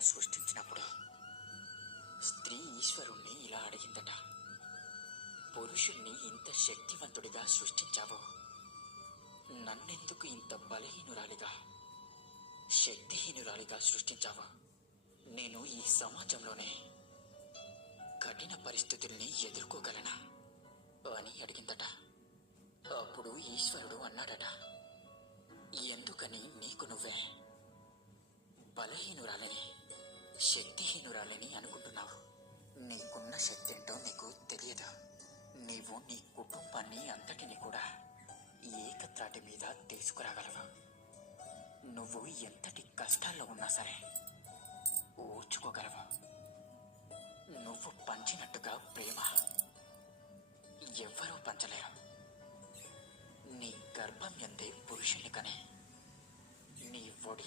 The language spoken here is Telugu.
సృష్టించినప్పుడు స్త్రీ ఈశ్వరుణ్ణి ఇలా అడిగిందట, పురుషుణ్ణి ఇంత శక్తివంతుడిగా సృష్టించావు, నన్నెందుకు ఇంత బలహీనురాలిగా శక్తిహీనురాలిగా సృష్టించావు? నేను ఈ సమాజంలోనే కఠిన పరిస్థితుల్ని ఎదుర్కోగలనా అని అడిగిందట. అప్పుడు ఈశ్వరుడు అన్నాడట, ఎందుకని నీకు నువ్వే బలహీనురాలని శక్తిహీనురాలని అనుకుంటున్నావు? నీకున్న శక్తి ఏంటో నీకు తెలియదు. నీవు నీ కుటుంబాన్ని అంతటిని కూడా ఏకత్రాటి మీద తీసుకురాగలవు. నువ్వు ఎంతటి కష్టాల్లో ఉన్నా సరే ఓర్చుకోగలవు. నువ్వు పంచినట్టుగా ప్రేమ ఎవ్వరూ పంచలేరు. నీ గర్భం ఎందే పురుషుని కనే నీ ఒడి